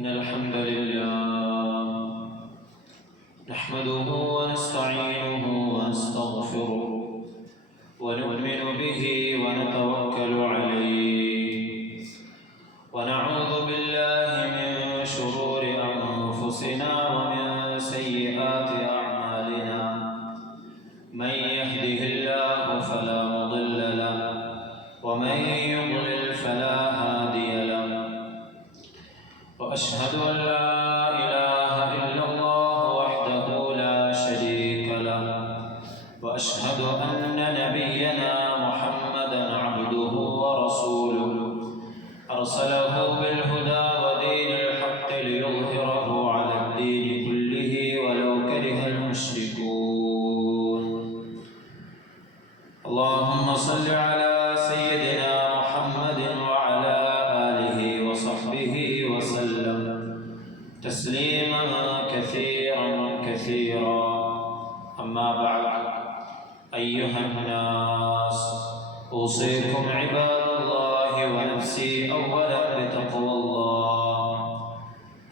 إن الحمد لله نحمده ونستعينه ونستغفره ونؤمن به ونتوكل عليه ونعوذ بالله من شرور أنفسنا ومن سيئات أعمالنا من يهده الله فلا مضل له ومن يضلل فلا هادي له وأشهد أن لا إله إلا الله وحده لا شريك له وأشهد أن نبينا محمدا عبده ورسوله أرسله بالهدى ودين الحق ليظهره على الدين كله ولو كره المشركون اللهم صل على سيدنا محمد وعلى آله وصحبه وسلم تسليما كثيرا كثيرا أما بعد أيها الناس أوصيكم عباد الله ونفسي أولا بتقوى الله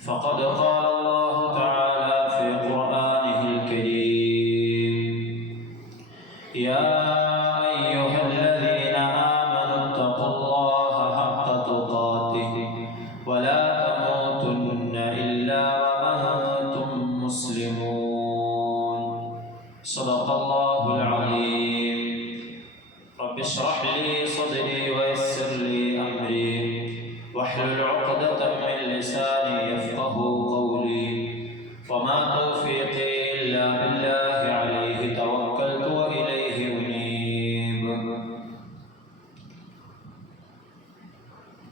فقد قال الله تعالى في قرآنه الكريم يا أيها الذين آمنوا اتقوا الله حق تقاته ولا تموتن إلا وأنتم مسلمون صدق الله العظيم رب اشرح لي صدري ويسر لي أمري واحلل عقدة من لساني يفقه قولي وما توفيقي إلا بالله عليه توكلت وإليه أنيب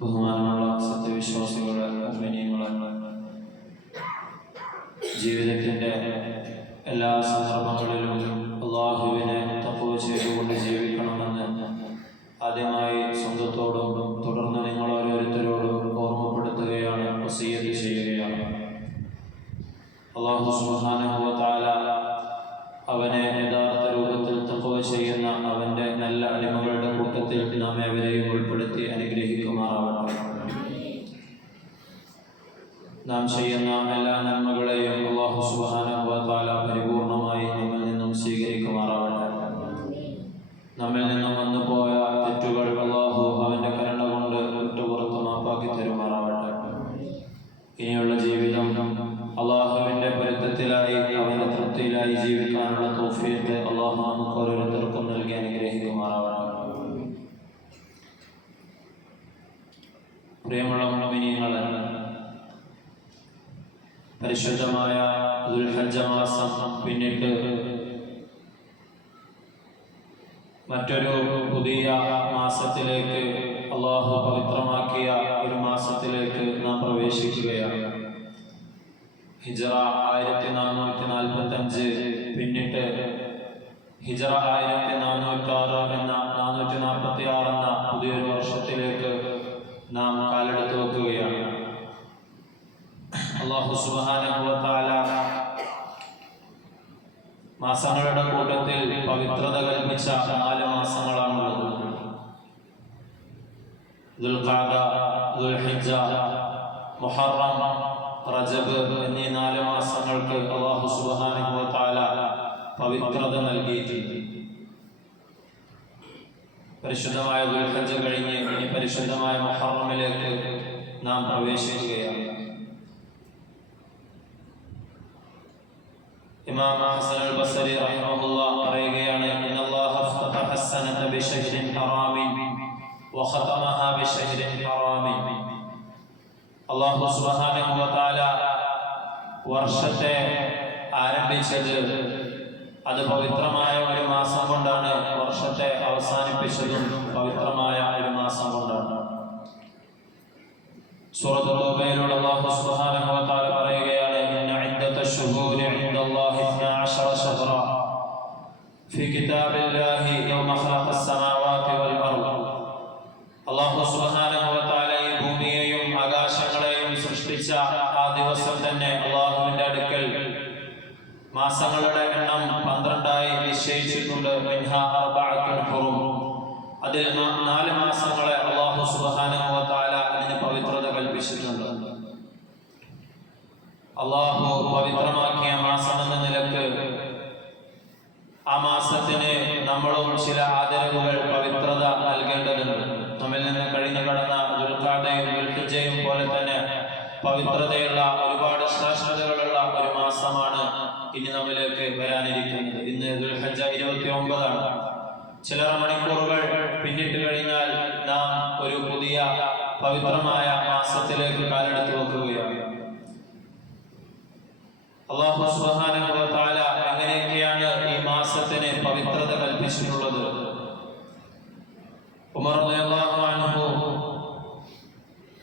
ബഹുമാനമുള്ള സത്യവിശ്വാസികളെ മുഅ്മിനീങ്ങളെ ജീവിതത്തിൻ്റെ എല്ലാ സന്ദർഭങ്ങളിലും അല്ലാഹുവിനെ തഖ്വ ചെയ്തുകൊണ്ട് ജീവിക്കണമെന്ന് ആദ്യമായി സ്വന്തത്തോടും തുടർന്ന് നിങ്ങൾ ഓരോരുത്തരോടും ഓർമ്മപ്പെടുത്തുകയാണ്, വസിയ്യത്ത് ചെയ്യുകയാണ്. അല്ലാഹു സുബ്ഹാനഹു വ തആല അവനെ യഥാർത്ഥ രൂപത്തിൽ തഖ്വ ചെയ്യുന്ന അവൻ്റെ നല്ല അടിമകളുടെ കൂട്ടത്തിൽ നാം ഏവരെയും ഉൾപ്പെടുത്തി അനുഗ്രഹിക്കുമാറാവട്ടെ. നാം ചെയ്യുന്ന എല്ലാ നന്മകളെയും അല്ലാഹു സുബ്ഹാനഹു വ തആല പരിപൂർണമായി നമ്മിൽ നിന്നും സ്വീകരിക്കുമാറാവട്ടെ. നമ്മിൽ നിന്നും വന്നുപോയ തെറ്റുകൾ അല്ലാഹു അവൻ്റെ കരുണ കൊണ്ട് വിട്ടുപുറത്ത് മാപ്പാക്കി തരുമാറാവട്ടെ. ഇനിയുള്ള ജീവിതം അല്ലാഹുവിൻ്റെ പൊരുത്തത്തിലായി അവൻ്റെ തൃപ്തിയിലായി ജീവിക്കാനുള്ള തൗഫീഖ് അല്ലാഹു നമുക്ക് ഓരോരുത്തർക്കും നൽകി അനുഗ്രഹിക്കുമാറാവട്ടെ. പ്രിയമുള്ള മുഅ്മിനീങ്ങളെ, പരിശുദ്ധമായ ദുൽഹജ്ജ് മാസം പിന്നിട്ട് മറ്റൊരു പുതിയ മാസത്തിലേക്ക്, അല്ലാഹു പവിത്രമാക്കിയ ഒരു മാസത്തിലേക്ക് നാം പ്രവേശിക്കുകയാണ്. ഹിജ്റ 1445 പിന്നിട്ട് ഹിജ്റ 1446 എന്ന 446 എന്ന പുതിയൊരു വർഷത്തിലേക്ക് നാം കാലെടുത്ത് വെക്കുകയാണ്. അല്ലാഹു സുബ്ഹാനഹു വ തആല മാസങ്ങളുടെ കൂട്ടത്തിൽ പവിത്രത കൽപ്പിച്ച 4 മാസങ്ങളാണുള്ളത്. ദുൽഖഅദ, ദുൽഹിജ്ജ, മുഹറം, റജബ് എന്നീ 4 മാസങ്ങൾക്ക് അല്ലാഹു സുബ്ഹാനഹു വ തആല പവിത്രത നൽകിയിട്ടുണ്ട്. പരിശുദ്ധമായ ദുൽഹിജ്ജ കഴിഞ്ഞ് ഇനി പരിശുദ്ധമായ മുഹറമിലേക്ക് നാം പ്രവേശിക്കുകയാണ്. ഇമാം ഹസൻ അൽ ബസരി റഹിമഹുല്ലാഹ് പറയുകയാണ്, ഇന്നല്ലാഹ ഫതഹ അസ്സനത ബിശഹ്രിൻ ഹറാമിൻ വഖതമഹാ ബിശഹ്രിൻ ഹറാമിൻ. അല്ലാഹു സുബ്ഹാനഹു വ തആല വർഷത്തെ ആരംഭിച്ചത് അത് പവിത്രമായ ഒരു മാസം കൊണ്ടാണ്, വർഷത്തെ അവസാനിപ്പിച്ചതും പവിത്രമായ ഒരു മാസം കൊണ്ടാണ്. സൂറത്തുൽ തൗബയിലൂടെ അല്ലാഹു സുബ്ഹാനഹു വ തആല പറയുകയാണ്, ഇന്ന ഇദ്ദത്തശ് ശുഹൂരി ഇൻദല്ലാഹി 12 ശഹ്റാ ഫീ കിതാബില്ലാഹി യൗമ ഖലഖസ് സമാവാതി വൽ അർദ്. അല്ലാഹു സുബ്ഹാനഹു വ തആല ഈ ഭൂമിയെയും ആകാശങ്ങളെയും സൃഷ്ടിച്ച ആ ദിവസം തന്നെ അല്ലാഹുവിന്റെ അടുക്കൽ മാസങ്ങളുടെ എണ്ണം 12 നിശ്ചയിച്ചിട്ടുണ്ട്. മിൻഹാ അർബഅത്തുൻ ഹുറും, അതിൽ 4 മാസങ്ങളെ അല്ലാഹു സുബ്ഹാനഹു വ തആല അതിന് പവിത്രത കൽപ്പിച്ചിട്ടുണ്ട്. അള്ളാഹു പവിത്രമാക്കിയ മാസമെന്ന നിലക്ക് ആ മാസത്തിന് നമ്മളും ചില ആദരവുകൾ പവിത്രത നൽകേണ്ടതുണ്ട്. നമ്മിൽ നിന്ന് കഴിഞ്ഞു കടന്ന ദുൽഖഅദയും ദുൽഹിജ്ജയും പോലെ തന്നെ പവിത്രതയുള്ള ഒരുപാട് ശ്രേഷ്ഠതകളുള്ള ഒരു മാസമാണ് ഇനി നമ്മിലേക്ക് വരാനിരിക്കുന്നത്. ഇന്ന് ദുൽഹിജ്ജ 29 ചിലർ മണിക്കൂറുകൾ പിന്നിട്ട് കഴിഞ്ഞാൽ നാം ഒരു പുതിയ പവിത്രമായ മാസത്തിലേക്ക് കാലെടുത്ത് വെക്കുകയാണ്. അല്ലാഹു സുബ്ഹാനഹു വ തആല എങ്ങനെയൊക്കെയാണ് ഈ മാസത്തിന് പവിത്രത കൽപ്പിച്ചിട്ടുള്ളത്. ഉമർ റളിയല്ലാഹു അൻഹു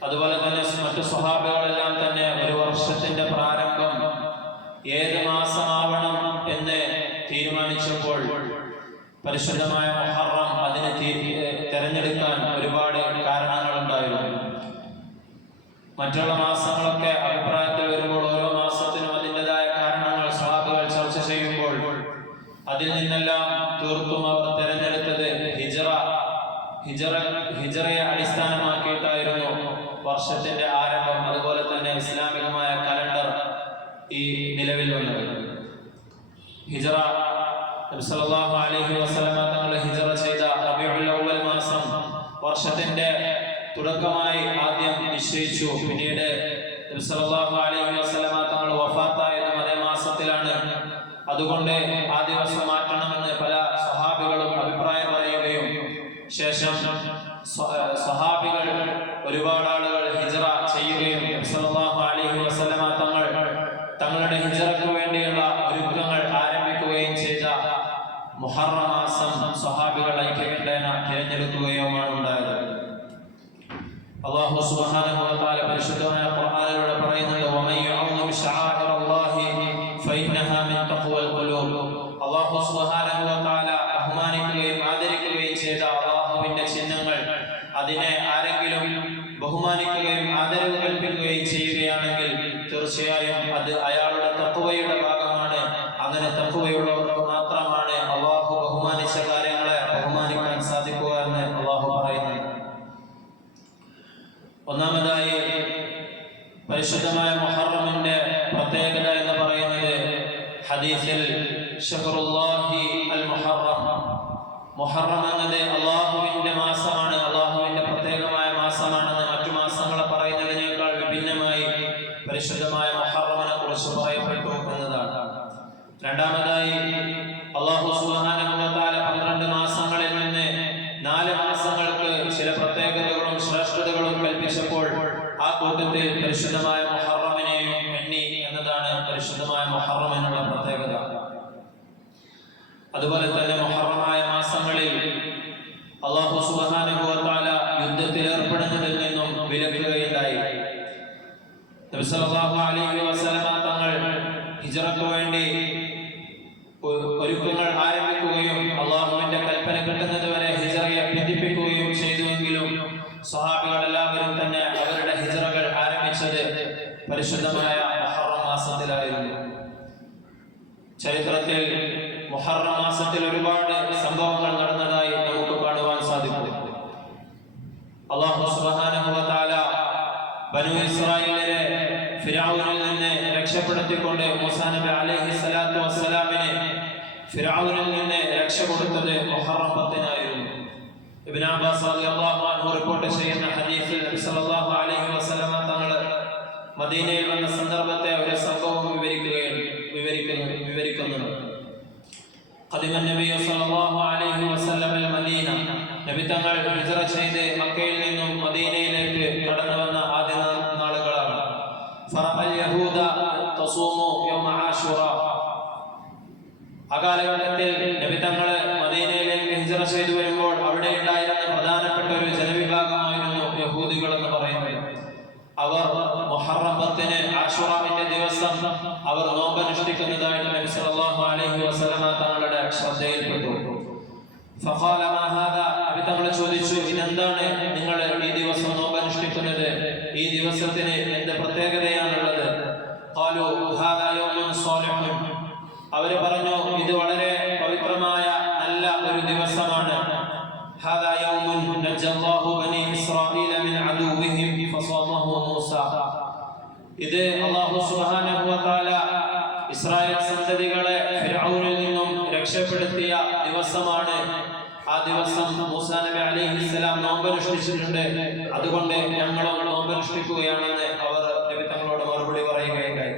അതുപോലെ തന്നെ മറ്റു സ്വഹാബികളെല്ലാം തന്നെ ഒരു വർഷത്തിന്റെ പ്രാരംഭം ഏത് മാസമാവണം എന്ന് തീരുമാനിച്ചപ്പോൾ പരിശുദ്ധമായ മുഹറം അതിനെ തെരഞ്ഞെടുക്കാൻ ഒരുപാട് കാരണങ്ങളുണ്ടായിരുന്നു. മറ്റുള്ള മാസങ്ങളൊക്കെ അഭിപ്രായത്തിൽ വരുമ്പോൾ ഓരോ മാസത്തിനും അതിൻ്റെതായ കാരണങ്ങൾ സ്വഹാബികൾ ചർച്ച ചെയ്യുമ്പോൾ അതിൽ നിന്നെല്ലാം തീർത്തും അവർ തെരഞ്ഞെടുത്തത് ഹിജറയെ അടിസ്ഥാനമാക്കിയിട്ടായിരുന്നു വർഷത്തിന്റെ ആരംഭം. അതുപോലെ തന്നെ ഇസ്ലാമികമായ കലണ്ടർ ഈ നിലവിൽ വന്നത്. ഹിജറ നബി സല്ലല്ലാഹു അലൈഹി വസല്ലമ തങ്ങൾ ഹിജറ ചെയ്ത റബീഉൽ അവ്വൽ മാസം വർഷത്തിന്റെ തുടക്കമായി ആദ്യം നിശ്ചയിച്ചു. പിന്നീട് നബി സല്ലല്ലാഹു അലൈഹി വസല്ലമ തങ്ങൾ വഫാത്തായതും അതേ മാസത്തിലാണ്. അതുകൊണ്ട് ആ ദിവസം മാറ്റണമെന്ന് പല സ്വഹാബികളും അഭിപ്രായം പറയുകയും ശേഷം സ്വഹാബികൾ ഒരുപാട് ആളുകൾ ഹിജറ ചെയ്യുകയും നബി സല്ലല്ലാഹു അലൈഹി വസല്ലമ തങ്ങൾ തങ്ങളുടെ ഹിജറയ്ക്ക് വേണ്ടിയുള്ള ഒരുക്കങ്ങൾ ആരംഭിക്കുകയും ചെയ്ത മുഹറം മാസം സ്വഹാബികൾ ഐക്യകണ്ഠേന തിരഞ്ഞെടുക്കുകയുമാണ് ഉണ്ടായത്. അല്ലാഹു സുബ്ഹാനഹു വ തആല പരിശുദ്ധമായ ഖുർആനിലൂടെ പറയുന്നുണ്ട്, വമൻ യഅ്ളിം ശആഇറല്ലാഹി ഫഇന്നഹാ മിൻ തഖ്വൽ ഖുലൂബ്. അല്ലാഹു സുബ്ഹാനഹു വ തആല ബഹുമാനിക്കുകയും ആദരിക്കുകയും ചെയ്ത അല്ലാഹുവിന്റെ ചിഹ്നങ്ങൾ അതിനെ ആരെങ്കിലും ബഹുമാനിക്കുകയും ആദരവ് കൽപ്പിക്കുകയും ചെയ്യുകയാണെങ്കിൽ തീർച്ചയായും അത് അയാളുടെ തഖ്വയുടെ ഭാഗമാണ്. അങ്ങനെ തഖ്വയുള്ളവർക്ക് മാത്രമാണ് അല്ലാഹു ബഹുമാനിച്ച കാര്യങ്ങളെ ബഹുമാനിക്കാൻ സാധിക്കുക എന്ന് അല്ലാഹു പറയുന്നു. ഒന്നാമതായി പരിശുദ്ധമായ മുഹറമിന്റെ പ്രത്യേകത എന്ന് പറയുന്നത് ഹദീസിൽ ശഹറുല്ലാഹി അൽ മുഹറം, മുഹറം എന്നത് അള്ളാഹുവിന്റെ മാസമാണ്, അള്ളാഹുവിന്റെ പ്രത്യേകമായ മാസമാണെന്ന് മറ്റു മാസങ്ങളെ പറയുന്നതിനേക്കാൾ വിഭിന്നമായി പരിശുദ്ധമായ മുഹറമിനെ കുറിച്ച് പറയപ്പെട്ടു എന്നതാണ്. രണ്ടാമതായി അല്ലാഹു സുബ്ഹാനഹു വ തആല 12 മാസങ്ങളിൽ നിന്ന് 4 മാസങ്ങൾക്ക് ചില പ്രത്യേകതകളും ശ്രേഷ്ഠതകളും കൽപ്പിച്ചപ്പോൾ ആ കൂട്ടത്തിൽ പരിശുദ്ധമായ മുഹറമിനെയും എണ്ണി എന്നതാണ് പരിശുദ്ധമായ മുഹറമിനുള്ള പ്രത്യേകത. അതുപോലെ തന്നെ മുഹറമായ മാസങ്ങളിൽ അല്ലാഹു സുബ്ഹാനഹു വ തആല യുദ്ധത്തിൽ ഏർപ്പെടുന്നതിൽ നിന്നും വിലക്കുകയുണ്ടായി. നബി സല്ലല്ലാഹു അലൈഹി വസല്ലമ തങ്ങൾ ഹിജ്റയ്ക്ക് വേണ്ടി ഒരുക്കങ്ങൾ ആരംഭിക്കുകയും അള്ളാഹുവിന്റെ കൽപ്പന കിട്ടുന്നത് വരെ ഹിജ്റയെ ബന്ധിപ്പിക്കുകയും ചെയ്തുവെങ്കിലും സ്വഹാബികൾ എല്ലാവരും തന്നെ അവരുടെ ഹിജ്റകൾ ആരംഭിച്ചത് പരിശുദ്ധമായ മുഹറം മാസത്തിലായിരുന്നു. ചരിത്രത്തിൽ മുഹറം മാസത്തിൽ ഒരുപാട് സംഭവങ്ങൾ നടന്നതായി നമുക്ക് കാണുവാൻ സാധിക്കും. അല്ലാഹു സുബ്ഹാനഹു വ തആല ബനൂ ഇസ്രായേലിനെ ഫിർഔനിൽ നിന്ന് രക്ഷപ്പെടുത്തിക്കൊണ്ട് മൂസാ നബി അലൈഹി സ്വലാത്തു വസ്സലാമിനെ ഫിർഔനിൽ നിന്ന് രക്ഷപ്പെടുത്തത് മുഹറം 10 ഇബ്നു അബ്ബാസ് റളിയല്ലാഹു അൻഹു റിപ്പോർട്ട് ചെയ്യുന്ന ഹദീസിൽ നബി സല്ലല്ലാഹു അലൈഹി വസല്ലമ തങ്ങൾ മദീനയിൽ വന്ന സന്ദർഭത്തെ ഒരു സംഭവം വിവരിക്കുന്നുണ്ട്. ഖദിമ നബി സല്ലല്ലാഹു അലൈഹി വസല്ലം മദീന, നബി തങ്ങൾ ഹിജ്റ ചെയ്ത് മക്കയിൽ നിന്നും മദീനയിലേക്ക് കടന്നു വന്ന ആദ്യ നാളുകളാണ്. ഫറഅൽ യഹൂദ തസൂമു യൗമ ആശുറ. ആ കാലഘട്ടത്തിൽ നബി തങ്ങൾ മദീനയിലേക്ക് ഹിജ്റ ചെയ്തു വരുമ്പോൾ അവിടെ ഉണ്ടായിരുന്ന പ്രധാനപ്പെട്ട ഒരു ജനവിഭാഗമായിരുന്നു യഹൂദികൾ എന്ന് പറയുന്നത്. അവർ മുഹറം 10 ആശുറാവിന്റെ ദിവസം അവർ നോമ്പനുഷ്ഠിക്കുന്നതായിട്ട് നബി സല്ലല്ലാഹു അലൈഹി വസല്ലമ തങ്ങളുടെ ശ്രദ്ധയിൽപ്പെട്ടു. ഫഖാല മാ ഹാദാ, നബി തങ്ങൾ ചോദിച്ചു, ഇതെന്താണ് നിങ്ങൾ ഈ ദിവസം നോമ്പനുഷ്ഠിക്കുന്നത്? ഈ ദിവസത്തിന് എന്ത് പ്രത്യേകതയാണുള്ളത്? ഖാലു ഹാദാ യൗമുൻ സാലിഹുൻ. അവർ പറഞ്ഞു, ഇത് വളരെ പവിത്രമായ നല്ല ഒരു ദിവസമാണ്. ഹാദാ യൗമുൻ നജ്ജല്ലാഹു ബനി ഇസ്രായീല മിൻ അദുവ്വിഹിം ഫസാമഹു മൂസ. ഇത് അല്ലാഹു സുബ്ഹാനഹു വ തആല ഇസ്രായേൽ സന്തതികളെ ഫിർഔനിൽ നിന്നും രക്ഷപ്പെടുത്തിയ ദിവസമാണ്. ആ ദിവസം മൂസാ നബി അലൈഹിസ്സലാം നോമ്പനുഷ്ഠിച്ചിട്ടുണ്ട്. അതുകൊണ്ട് ഞങ്ങളും നോമ്പനുഷ്ഠിക്കുകയാണെന്ന് അവർ നബി തങ്ങളോട് മറുപടി പറയുകയുണ്ടായി.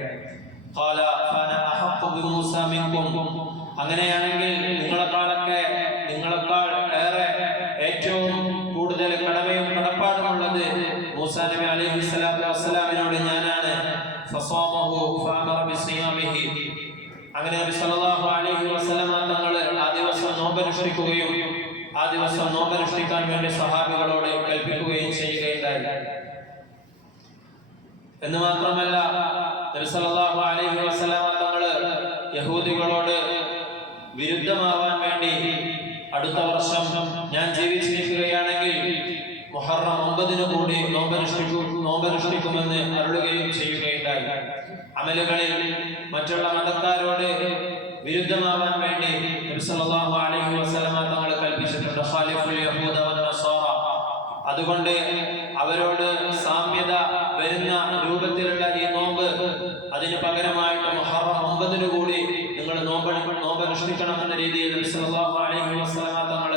ഖാല ഫഅന അഹഖു ബിമൂസാ മിൻകും, അങ്ങനെയാണെങ്കിൽ നിങ്ങളെക്കാൾ ഏറെ ഏറ്റവും കൂടുതൽ കടമയും കടപ്പാടുമുള്ളത് മൂസാ നബി അലൈഹിസ്സലാത്തു വസ്സലാമിനോട് ഞാനാണ്. ഫസാമഹു ഫഅമറ ബിസിയാമിഹി, അങ്ങനെ നബി സല്ലല്ലാഹു അലൈഹി വസല്ലം തങ്ങൾ ആ ദിവസം നോമ്പനുഷ്ഠിക്കുകയും ആ ദിവസം നോമ്പനുഷ്ഠിക്കാൻ വേണ്ടി സ്വഹാബികളോട് കൽപ്പിക്കുകയും ചെയ്യുകയുണ്ടായി. എന്ന് മാത്രമല്ല നബി സല്ലല്ലാഹു അലൈഹി വസല്ലം തങ്ങൾ യഹൂദികളോട് വിരുദ്ധമാവാൻ വേണ്ടി അടുത്ത വർഷം ഞാൻ ജീവിച്ചിരിക്കുകയാണെങ്കിൽ മുഹറം 9 കൂടി നോമ്പനുഷ്ഠിക്കുമെന്ന് അരുളുകയും ചെയ്യുകയുണ്ടായി. അമലുകളിൽ മറ്റുള്ള മതക്കാരോട് വിരുദ്ധമാവാൻ വേണ്ടി നബി സല്ലല്ലാഹു അലൈഹി വസല്ലം തങ്ങൾ കൽപ്പിച്ചിട്ടുണ്ട്. ഖാലിഫുൽ യഹൂദ വൻ നസാറ, അതുകൊണ്ട് അവരോട് സാമ്യത വരുന്ന രൂപത്തിലുള്ള ഈ നോമ്പ് അതിന് പകരമായിട്ട് മുഹറം 9 കൂടി നിങ്ങൾ നോമ്പനുഷ്ഠിക്കണമെന്ന രീതിയിൽ നബി സല്ലല്ലാഹു അലൈഹി വസല്ലം തങ്ങൾ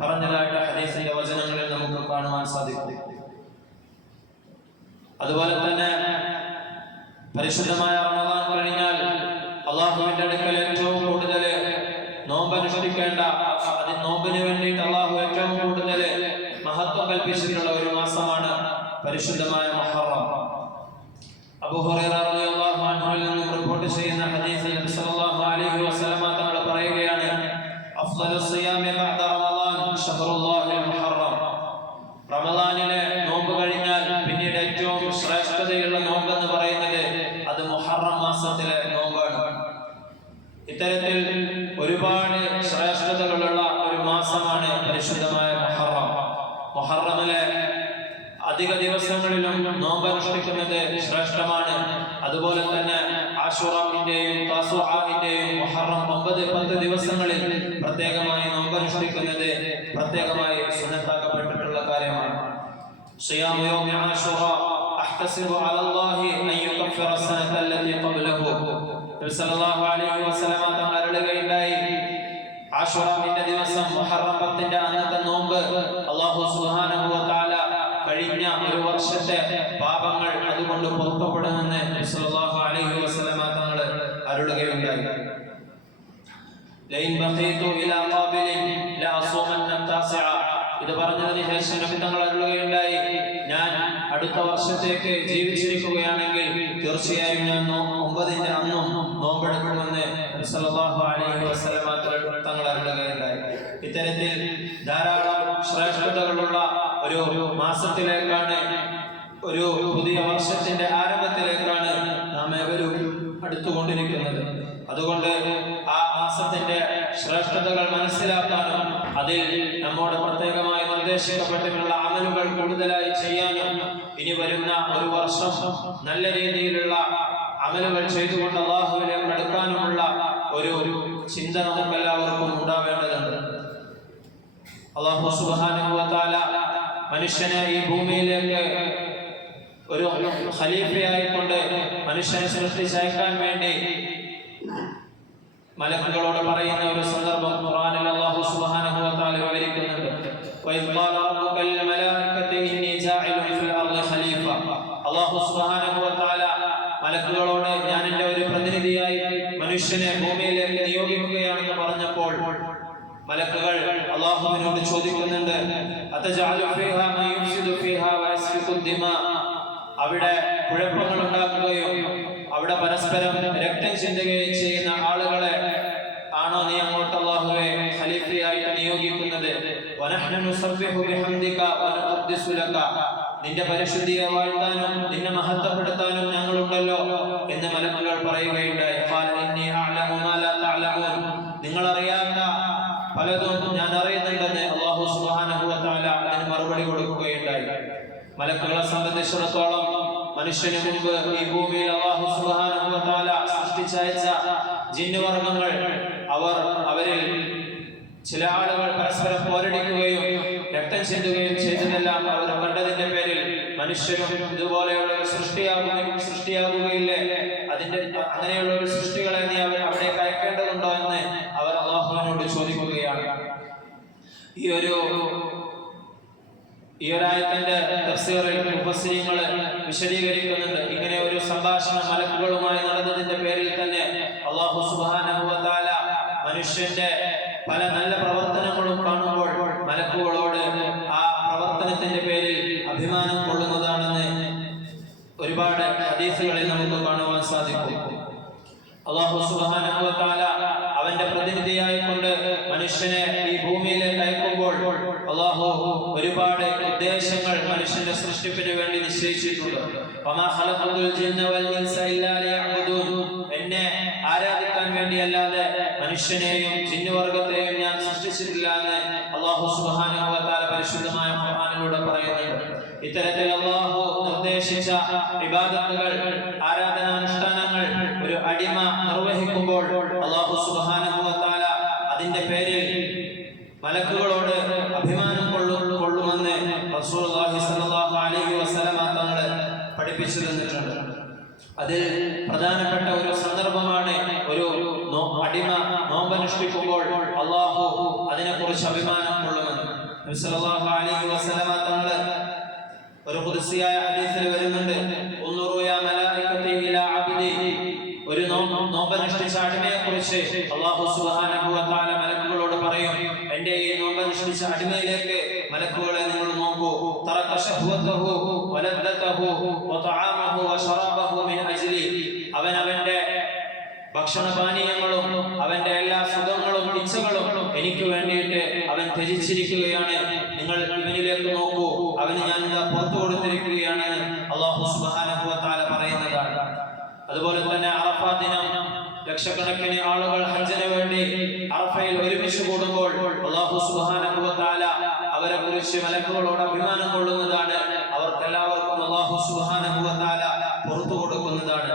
പറഞ്ഞതായിട്ട് ഹദീസിന്റെ വചനങ്ങളിൽ നമുക്ക് കാണുവാൻ സാധിക്കും. അതുപോലെ തന്നെ പരിശുദ്ധമായ റമദാൻ കഴിഞ്ഞാൽ അള്ളാഹുവിന്റെ അടുക്കൽ ഏറ്റവും കൂടുതൽ നോമ്പനുഷ്ഠിക്കേണ്ട, നോമ്പിന് വേണ്ടിയിട്ട് അള്ളാഹു ഏറ്റവും കൂടുതൽ മഹത്വം കൽപ്പിച്ചിട്ടുള്ള ഒരു മാസമാണ് പരിശുദ്ധമായ മുഹറം. അബൂ ഹുറൈറ റളിയല്ലാഹു അൻഹുവിൽ നിന്നും റിപ്പോർട്ട് ചെയ്യുന്ന ഹദീസിൽ നബി സല്ലല്ലാഹു അലൈഹി വസല്ലം തങ്ങൾ പറയുകയാണ്, അഫ്ളലു സിയാമി ബഅദ റമദാൻ ശഹ്റുല്ലാഹിൽ മുഹറം, റമദാനിലെ നോമ്പ് കഴിഞ്ഞാൽ പിന്നീട് ഏറ്റവും ശ്രേഷ്ഠതയുള്ള നോമ്പ് എന്ന് പറയുന്നത് അത് മുഹറം മാസത്തിലെ നോമ്പാണ്. ഇത്തരത്തിൽ ഒരുപാട് ശ്രേഷ്ഠതകളുള്ള ഒരു മാസമാണ് പരിശുദ്ധമായ മുഹറം. മുഹറമിലെ അധിക ദിവസങ്ങളിലും നോമ്പനുഷ്ഠിക്കുന്നത് ശ്രേഷ്ഠമാണ്. അതുപോലെ തന്നെ ആശുറാവിന്റെയും തസുആഇന്റെയും മുഹറം 9-10 ദിവസങ്ങളിൽ പ്രത്യേകമായി നോമ്പനുഷ്ഠിക്കുന്നത് പ്രത്യേകമായി സുന്നത്താക്കപ്പെട്ടിട്ടുള്ള കാര്യമാണ്. സിയാമു യൗമി ആശുറ അഹ്തസിബു അലല്ലാഹി അൻ യുകഫിറ സനത അല്ലതി ഖബ്ലഹു, നബി സല്ലല്ലാഹു അലൈഹി വസല്ലം തങ്ങൾ അരുളുകയുണ്ടായി, ആശുറാവിന്റെ ദിവസം മുഹറം 10ന്റെ അന്നത്തെ നോമ്പ് അല്ലാഹു സുബ്ഹാനഹു വ തആല കഴിഞ്ഞ ഒരു വർഷത്തെ പാപങ്ങൾ അതുകൊണ്ട് പുറത്തുപെടുമെന്ന് നബി സല്ലല്ലാഹു അലൈഹി വസല്ലം തങ്ങൾ അരുളുകയുണ്ടായി. ലൈൻ ബഖീതു ഇലാ ഖാബിലിൻ ലാ അസൂമന്ന തസിഅ, ഇത് പറഞ്ഞതിന് ശേഷം നബി തങ്ങൾ അരുളുകയുണ്ടായി, ഞാൻ അടുത്ത വർഷത്തേക്ക് ജീവിച്ചിരിക്കുകയാണെങ്കിൽ തീർച്ചയായും ഞാൻ 9ന്റെ അന്നും നോമ്പെടുക്കുമെന്ന് നബി സല്ലല്ലാഹു അലൈഹി വസല്ലം തങ്ങൾ അരുളുകയുണ്ടായി. ഇത്തരത്തിൽ ധാരാളം ശ്രേഷ്ഠതകളുള്ള ഒരു മാസത്തിലേക്കാണ്, ഒരു പുതിയ വർഷത്തിന്റെ ആരംഭത്തിലേക്കാണ് നാം ഏവരും അടുത്തുകൊണ്ടിരിക്കുന്നത്. അതുകൊണ്ട് ആ മാസത്തിന്റെ ശ്രേഷ്ഠതകൾ മനസ്സിലാക്കാനും അതിൽ നമ്മോട് പ്രത്യേകമായി നിർദ്ദേശിക്കപ്പെട്ടിട്ടുള്ള അമലുകൾ കൂടുതലായി ചെയ്യാനും ഇനി വരുന്ന ഒരു വർഷം നല്ല രീതിയിലുള്ള അമലുകൾ ചെയ്തുകൊണ്ട് അല്ലാഹുവിലേക്ക് അടുക്കാനുമുള്ള ഒരു ചിന്ത നമുക്കെല്ലാവർക്കും ഉണ്ടാവേണ്ടതുണ്ട്. അല്ലാഹു സുബ്ഹാനഹു വ തആല മനുഷ്യനെ ഈ ഭൂമിയിലേക്ക് ഒരു ഖലീഫയായിക്കൊണ്ട് മനുഷ്യനെ സൃഷ്ടിച്ചയക്കാൻ വേണ്ടി മലക്കുകളോട് പറയുന്ന ഒരു സന്ദർഭം ഖുർആനിൽ അല്ലാഹു സുബ്ഹാനഹു വ തആല വിവരിക്കുന്നുണ്ട്. വഇദ് ഖാല റബ്ബുക ലിൽ മലായികതി ഇന്നി ജാഇലുൻ ഫിൽ അർളി ഖലീഫ, അല്ലാഹു സുബ്ഹാനഹു വ തആല മലക്കുകളോട് ഞാൻ എൻ്റെ ഒരു പ്രതിനിധിയായി മനുഷ്യനെ ഭൂമിയിലേക്ക് നിയോഗിക്കുകയാണെന്ന് പറഞ്ഞപ്പോൾ മലക്കുകൾ അല്ലാഹുവിനോട് ചോദിക്കുന്നുണ്ട്, അതജഅലു ഫീഹാ മൻ യുഫ്സിദു ഫീഹാ വയസ്ഫികു ദിമാ, അവിടെ കുഴപ്പങ്ങൾ ഉണ്ടാക്കുകയും അവിടെ പരസ്പരം രക്തം ചിന്തുകയും ചെയ്യുന്ന ആളുകളെ ആണോ നീ അങ്ങോട്ട് അല്ലാഹുവേ ഖലീഫയായിട്ട് നിയോഗിക്കുന്നത്? വനഹ്നു നുസബ്ബിഹു ബിഹംദിക വനുഖദ്ദിസു ലക, നിന്റെ പരിശുദ്ധിയെ വാഴ്ത്താനും നിന്നെ മഹത്വപ്പെടുത്താനും ഞങ്ങളുണ്ടല്ലോ എന്ന് മലക്കുകൾ പറയുകയുണ്ടായി. ഖാല ഇന്നി അഅലമു മാ ലാ തഅലമൂൻ, നിങ്ങൾ അറിയാത്ത പലതും ഞാൻ അറിയുന്നുണ്ടെന്ന് അല്ലാഹു സുബ്ഹാനഹു വ തആല അതിന് മറുപടി കൊടുക്കുകയുണ്ടായി. മലക്കുകളെ സംബന്ധിച്ചിടത്തോളം മനുഷ്യന് മുൻപ് ഈ ഭൂമിയിൽ അല്ലാഹു സുബ്ഹാനഹു വ തആല സൃഷ്ടിച്ചയച്ച ജിന്നുവർഗ്ഗങ്ങൾ അവരിൽ ചില ആളുകൾ പരസ്പരം പോരടിക്കുകയും രക്തം ചിന്തുകയും ചെയ്തതെല്ലാം അവർ കണ്ടതിന്റെ പേരിൽ മനുഷ്യരും ഇതുപോലെയുള്ള ഒരു സൃഷ്ടിയാകുകയില്ലേ, അങ്ങനെയുള്ള ഒരു സൃഷ്ടികളെ നീ അവിടേക്ക് അയക്കേണ്ടതുണ്ടോ എന്ന് അവർ അല്ലാഹുവിനോട് ചോദിക്കുകയാണ്. ഈ ഒരായത്തിന്റെ തഫ്സീറിൽ മുഫസ്സിരീങ്ങൾ വിശദീകരിക്കുന്നുണ്ട്. ഇങ്ങനെ ഒരു സംഭാഷണം മലക്കുകളുമായി നടന്നതിന്റെ പേരിൽ തന്നെ അല്ലാഹു സുബ്ഹാനഹു വ തആല മനുഷ്യന്റെ പല നല്ല പ്രവർത്തനങ്ങളും കാണുമ്പോൾ മലക്കുകളോട് ആ പ്രവർത്തനത്തിന്റെ പേരിൽ അഭിമാനം കൊള്ളുന്നതാണെന്ന് ഒരുപാട് ഹദീസുകളിൽ നമുക്ക് കാണുവാൻ സാധിക്കും. അല്ലാഹു സുബ്ഹാനഹു വ തആല അവന്റെ പ്രതിനിധിയായി കൊണ്ട് മനുഷ്യനെ ഈ ഭൂമിയിലേക്ക് അയക്കുമ്പോൾ അല്ലാഹു ഒരുപാട് ഉദ്ദേശങ്ങൾ മനുഷ്യന്റെ സൃഷ്ടിപ്പിന് വേണ്ടി നിശ്ചയിച്ചിട്ടുണ്ട്. വമാ ഖലഖതുൽ ജിന്ന വൽ ഇൻസ ഇല്ലാ ലിയഅ്ബുദൂൻ, എന്നെ ആരാധിക്കാൻ വേണ്ടിയല്ലാതെ മനുഷ്യനെയും ജിന്നുവർഗത്തെയും ഞാൻ സൃഷ്ടിച്ചിട്ടില്ല എന്ന് അല്ലാഹു സുബ്ഹാനഹു വ തആല പരിശുദ്ധമായ ഖുർആനിലൂടെ പറയുന്നുണ്ട്. ഇത്തരത്തിൽ അല്ലാഹു നിർദ്ദേശിച്ച ഇബാദത്തുകൾ, ആരാധനാനുഷ്ഠാനങ്ങൾ ഒരു അടിമ നിർവഹിക്കുമ്പോൾ അല്ലാഹു സുബ്ഹാനഹു വ തആല അതിന്റെ പേരിൽ മലക്കുകളോട് അഭിമാനം കൊള്ളുമെന്ന് റസൂലുള്ളാഹി സ്വല്ലല്ലാഹു അലൈഹി വസല്ലമ തങ്ങൾ പഠിപ്പിച്ചു തന്നിട്ടുണ്ട്. അതിൽ പ്രധാനപ്പെട്ട ഒരു സന്ദർഭമാണ് ഒരു അടിമ നോമ്പനുഷ്ഠിക്കുമ്പോൾ അല്ലാഹു അതിനെക്കുറിച്ച് അഭിമാനം കൊള്ളുമെന്ന്. നബി സല്ലല്ലാഹു അലൈഹി വസല്ലമ തങ്ങൾ ഒരു ഖുദ്സിയായ ഹദീസിൽ വരുന്നുണ്ട്, ഉൻദുറു യാ മലായികതി ഇലാ അബ്ദി, ഒരു നോമ്പനുഷ്ഠിച്ച അടിമയെ കുറിച്ച് അല്ലാഹു സുബ്ഹാനഹു വ തആല മലക്കുകളോട് പറയും, എൻ്റെ ഈ നോമ്പനുഷ്ഠിച്ച അടിമയിലേക്ക് മലക്കുകളെ നിങ്ങൾ നോക്കൂ. തറക ശഹ്വതഹു വലദ്ദതഹു വതആമഹു വശറാബഹു മിൻ അജ്ലി, അവന്റെ ഭക്ഷണപാനീയങ്ങളും അവന്റെ എല്ലാ സുഖങ്ങളും ഇച്ഛകളും എനിക്ക് വേണ്ടിയിട്ട് അവൻ ത്യജിച്ചിരിക്കുകയാണ്. നിങ്ങൾ ഇവനിലേക്ക് നോക്കൂ, അവന് ഞാൻ പുറത്തു കൊടുത്തിരിക്കുകയാണ് അല്ലാഹു സുബ്ഹാനഹു വ തആല പറയുന്നതാണ്. അതുപോലെ തന്നെ അറഫാ ദിനം ലക്ഷക്കണക്കിന് ആളുകൾ ഹജ്ജിന് വേണ്ടി അറഫയിൽ ഒരുമിച്ച് കൂടുമ്പോൾ അല്ലാഹു സുബ്ഹാനഹു വ തആല അവരെ കുറിച്ച് മലക്കുകളോട് അഭിമാനം കൊള്ളുന്നതാണ്. അവർക്കെല്ലാവർക്കും അല്ലാഹു സുബ്ഹാനഹു വ തആല പുറത്തു കൊടുക്കുന്നതാണ്.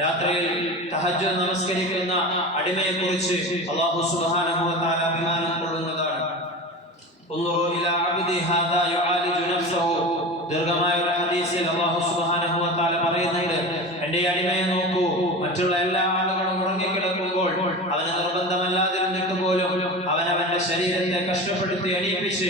രാത്രിയിൽ തഹജ്ജുദ് നമസ്കരിക്കുന്ന അടിമയെ കുറിച്ച് അല്ലാഹു സുബ്ഹാനഹു വ തആല അഭിമാനം കൊള്ളുന്നതാണ്. ഉൻദുറു ഇലാ അബ്ദി ഹാദാ യുആലിജു നഫ്സഹു, ദീർഘമായ ഒരു ഹദീസിൽ അല്ലാഹു സുബ്ഹാനഹു വ തആല പറയുന്നുണ്ട്, എൻ്റെ അടിമയെ നോക്കൂ, മറ്റുള്ള എല്ലാ ആളുകളും ഉറങ്ങിക്കിടക്കുമ്പോൾ അവന് നിർബന്ധമല്ലാതിരുന്നിട്ട് പോലും അവൻ അവന്റെ ശരീരത്തെ കഷ്ടപ്പെടുത്തി എണീപ്പിച്ച്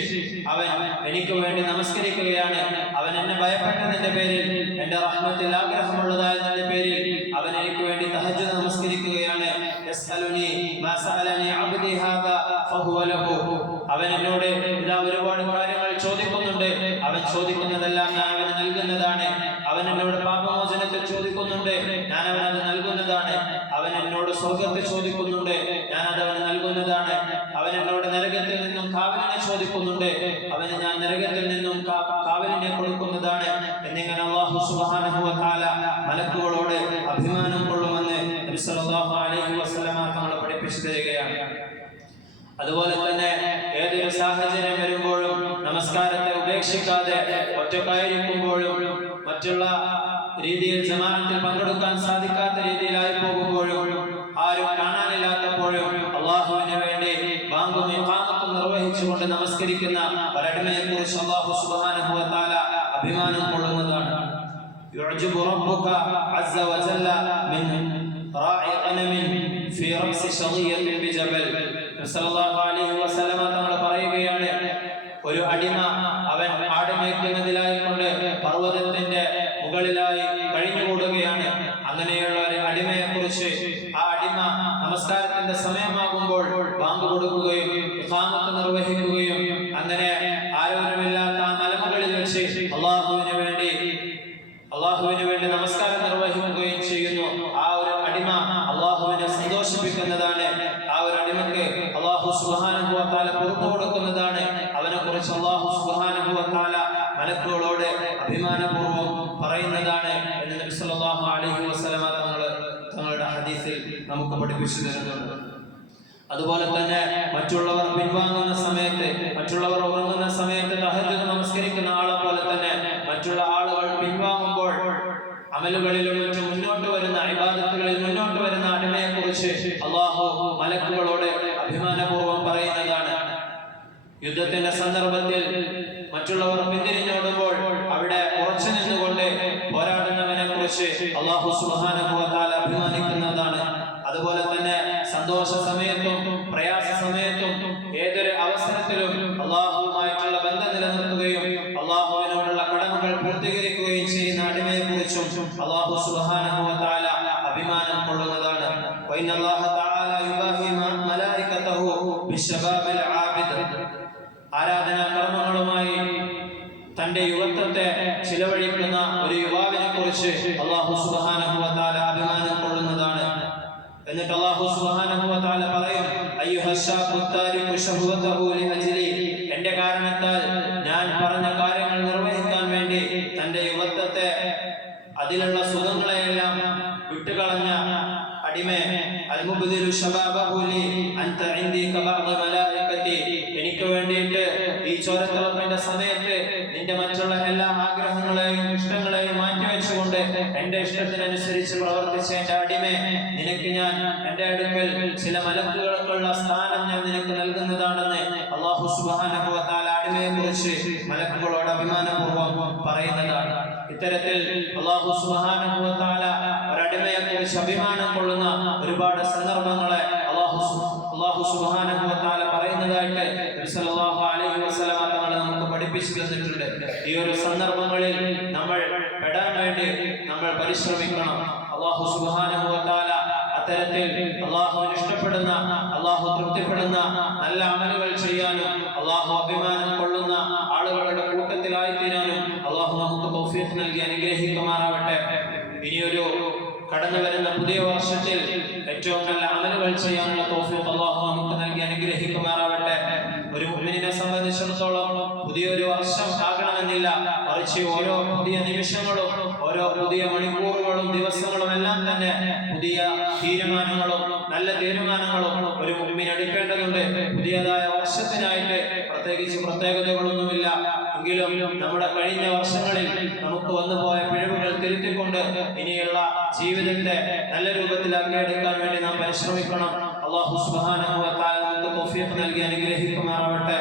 അവൻ എനിക്ക് വേണ്ടി നമസ്കരിക്കുകയാണ്. അവൻ എന്നെ ഭയപ്പെട്ടതിന്റെ പേരിൽ, എന്റെ റഹ്മത്തിൽ ആഗ്രഹമുള്ളതായതിന്റെ പേരിൽ അവൻ എനിക്ക് വേണ്ടി തഹജ്ജുദ് നമസ്കരിക്കുകയാണ്. യസ്അലുനി മാ സഅലനി അബ്ദി ഹാദാ ഫഹുവ ലഹു, അവൻ എന്നോട് ഇതാ ഒരുപാട് കാര്യങ്ങൾ ചോദിക്കുന്നുണ്ട്, അവൻ ചോദിക്കുന്നതെല്ലാം ഞാൻ അവന് നൽകുന്നതാണ്. അവൻ എന്നോട് പാപമോചനത്തെ ചോദിക്കുന്നുണ്ട്, ഞാൻ അവനത് നൽകുന്നതാണ്. അവൻ എന്നോട് സ്വർഗത്തെ ചോദിക്കുന്നുണ്ട്, ഞാൻ അത് അവന് നൽകുന്നതാണ്. അവൻ എന്നോട് നരകത്തിൽ നിന്നും കാവലിനെ ചോദിക്കുന്നുണ്ട്, അവന് ഞാൻ നരകത്തിൽ നിന്നും കാവലിനെ കൊടുക്കുന്നതാണ്. എന്നിങ്ങനെ അല്ലാഹു സുബ്ഹാനഹു വ തആല മലക്കുകളോട് അഭിമാനം കൊള്ളുമെന്ന് നബി സല്ലല്ലാഹു അലൈഹി വസല്ലമ തങ്ങൾ പഠിപ്പിച്ചു തരികയാണ്. അതുപോലെ തന്നെ ഏതൊരു സാഹചര്യം വരുമ്പോഴും നമസ്കാരത്തെ ഉപേക്ഷിക്കാതെ ഒറ്റക്കായിരിക്കുമ്പോഴും മറ്റുള്ള രീതിയിൽ ജമാഅത്തിൽ പങ്കെടുക്കാൻ സാധിക്കാത്ത രീതിയിലായി പോകുമ്പോഴും ആരും കാണാനില്ലാത്തപ്പോഴും അല്ലാഹുവിന് വേണ്ടി ബാങ്കും ഇഖാമത്തും നിർവഹിച്ചുകൊണ്ട് നമസ്കരിക്കുന്ന ഒരടിമയെ കുറിച്ച് അല്ലാഹു സുബ്ഹാനഹു വ തആല അഭിമാനം കൊള്ളുന്നതാണ്. യുഅ്ജിബു റബ്ബുക അസ്സ വ ജല്ല മിൻ റാഇ ഖനമിൻ ഫീ റഅസി ശദിയത്തിൻ ബിജബൽ. സല്ലല്ലാഹു അലൈഹി വസല്ലമ തങ്ങൾ പറയുകയാണ്, ഒരു അടിമ അവൻ ആടുമേക്കുന്നതിലായി കൊണ്ട് പർവ്വതത്തിന്റെ മുകളിലായി കഴിഞ്ഞുകൂടുകയാണ്. അങ്ങനെയുള്ള ഒരു അടിമയെ കുറിച്ച് ആ അടിമ നമസ്കാരത്തിന്റെ സമയമാകുമ്പോൾ ബാങ്ക് കൊടുക്കുകയും ഇഖാമത്ത് നിർവഹിക്കുകയും അങ്ങനെ ആരോരുമില്ലാത്ത ആ മലമുകളിൽ വെച്ച് അള്ളാഹുവിന് വേണ്ടി നമസ്കാരം നിർവഹിക്കുകയും ചെയ്യുന്നു. ആ ഒരു അടിമ അള്ളാഹുവിനെ സന്തോഷിപ്പിക്കുന്നതാണ്. ആ ഒരു അടിമക്ക് അല്ലാഹു സുബ്ഹാനഹു വ തആല പുറത്തു കൊടുക്കുന്നതാണ്. അവനെ കുറിച്ച് അല്ലാഹു സുബ്ഹാനഹു വ തആല മലക്കുകളോട് അഭിമാനപൂർവ്വം പറയുന്നതാണ് എന്ന് നബി സല്ലല്ലാഹു അലൈഹി വസല്ലമ തങ്ങളുടെ ഹദീസിൽ നമുക്ക് പഠിപ്പിച്ചു തരുന്നുണ്ട്. അതുപോലെ തന്നെ മറ്റുള്ളവർ പിൻവാങ്ങുന്ന സമയത്ത്, മറ്റുള്ളവർ ഉറങ്ങുന്ന സമയത്ത് തഹജ്ജുദ് നമസ്കരിക്കുന്ന ആളെ പോലെ തന്നെ മറ്റുള്ള ആളുകൾ പിൻവാങ്ങുമ്പോൾ അമലുകളിലും മറ്റും മുന്നോട്ട് വരുന്ന ഇബാദത്തുകളിൽ മുന്നോട്ട് വരുന്ന അടിമയെ കുറിച്ച് അല്ലാഹു മലക്കുകളോട് അഭിമാനപൂർവ്വം പറയുന്നതാണ്. യുദ്ധത്തിന്റെ സന്ദർഭത്തിൽ കുറിച്ച് അല്ലാഹു സുബ്ഹാനഹു വ തആല അഭിമാനിക്കുന്നതാണ്. അതുപോലെ തന്നെ സന്തോഷ സമയത്തും പ്രയാസ സമയത്തും ഏതൊരു അവസരത്തിലും അള്ളാഹുവുമായിട്ടുള്ള ബന്ധം നിലനിർത്തുകയും അള്ളാഹുവിനോടുള്ള കടമകൾ പൂർത്തീകരിക്കുകയും ചെയ്യുന്ന അടിമയെ കുറിച്ചും അള്ളാഹു സുബ്ഹാനഹു വ തആല അഭിമാനം കൊള്ളുന്നതാണ്. വഇന്നല്ലാഹ തആല യുബാഹി മലായികതഹു ബിശ്ശബാബിൽ ആബിദ്. ആരാധനാ കർമ്മങ്ങളുമായി തന്റെ യുവത്വത്തെ ചിലവഴിക്കുന്ന ഒരു യുവാവിനെ കുറിച്ച് അള്ളാഹു സുബ്ഹാനഹു വ തആല അഭിമാനം കൊള്ളുന്നതാണ്. എന്നിട്ട് അല്ലാഹു സുബ്ഹാനഹു വ തആല പറയും, അയ്യുഹശ്ശാബു താരിഖു ശഹവതഹു ലിഅജ്ലി. എന്റെ കാരണത്താൽ ഞാൻ പറഞ്ഞ കാര്യങ്ങൾ നിർവഹിക്കാൻ വേണ്ടി തന്റെ യുവത്വത്തെ അതിലുള്ള സുഖങ്ങളെയെല്ലാം വിട്ടുകളഞ്ഞ അടിമേ, അൽമുബ്ദിലു ശബാബഹു ലി അൻത ഇൻദി കബഅദ് മലായികതി. എനിക്ക് വേണ്ടിയിട്ട് ഈ ചോരത്തിളപ്പിന്റെ സമയത്ത് നിന്റെ മറ്റുള്ള എല്ലാ ആഗ്രഹങ്ങളെയും ഇഷ്ടങ്ങളെയും മാറ്റിവെച്ചുകൊണ്ട് എന്റെ ഇഷ്ടത്തിനനുസരിച്ച് പ്രവർത്തിച്ച എന്റെ അടിമേ, നിനക്ക് ഞാൻ എന്റെ അടുക്കൽ ചില മലക്കുകൾക്കുള്ള സ്ഥാനം ഞാൻ നിനക്ക് നൽകുന്നതാണെന്ന് അല്ലാഹു സുബ്ഹാനഹു വ തആല അടിമയെ കുറിച്ച് മലക്കുകളോട് അഭിമാനപൂർവ്വം പറയുന്നതാണ്. ഇത്തരത്തിൽ അല്ലാഹു സുബ്ഹാനഹു വ തആല ഒരടിമയെ കുറിച്ച് അഭിമാനം കൊള്ളുന്ന ഒരുപാട് സന്ദർഭങ്ങളെ അല്ലാഹു സുബ്ഹാനഹു വ തആല പറയുന്നതായിട്ട് നബി സല്ലല്ലാഹു അലൈഹി വസല്ലം തങ്ങൾ നമുക്ക് പഠിപ്പിച്ചു തന്നിട്ടുണ്ട്. ഈ ഒരു സന്ദർഭങ്ങളിൽ നമ്മൾ പെടാൻ വേണ്ടി നമ്മൾ പരിശ്രമിക്കണം. അല്ലാഹു സുബ്ഹാനഹു വ തആല അത്തരത്തിൽ അല്ലാഹുവിന് ഇഷ്ടപ്പെടുന്ന, അല്ലാഹു തൃപ്തിപ്പെടുന്ന നല്ല അമലുകൾ ചെയ്യാനും അല്ലാഹു അഭിമാനം കൊള്ളുന്ന ആളുകളുടെ കൂട്ടത്തിലായി തീരാനും അല്ലാഹു നമുക്ക് തൗഫീഖ് നൽകി അനുഗ്രഹിക്കുമാറാവട്ടെ. ഇനിയൊരു കടന്നു വരുന്ന പുതിയ വർഷത്തിൽ ഏറ്റവും നല്ല അമലുകൾ ചെയ്യാനുള്ള തൗഫീഖ് അല്ലാഹു നമുക്ക് നൽകി അനുഗ്രഹിക്കുമാറാവട്ടെ. ഒരു മുഅ്മിനിനെ സംബന്ധിച്ചിടത്തോളം പുതിയൊരു വർഷം ആകണമെന്നില്ല, മറിച്ച് ഓരോ പുതിയ നിമിഷങ്ങളും ഓരോ പുതിയ മണിക്കൂറുകളും ദിവസങ്ങളും എല്ലാം തന്നെ പുതിയ തീരുമാനങ്ങളും നല്ല തീരുമാനങ്ങളും ഒരു മുഅ്മിൻ എടുക്കേണ്ടതുണ്ട്. പുതിയതായ വർഷത്തിനായിട്ട് പ്രത്യേകിച്ച് പ്രത്യേകതകളൊന്നുമില്ല എങ്കിലും നമ്മുടെ കഴിഞ്ഞ വർഷങ്ങളിൽ നമുക്ക് വന്നുപോയ പിഴവുകൾ തിരുത്തിക്കൊണ്ട് ഇനിയുള്ള ജീവിതത്തെ നല്ല രൂപത്തിലാക്കി എടുക്കാൻ വേണ്ടി നാം പരിശ്രമിക്കണം. അല്ലാഹു സുബ്ഹാനഹു വ തആല നമുക്ക് തൗഫീഖ് നൽകി അനുഗ്രഹിക്കുമാറാവട്ടെ.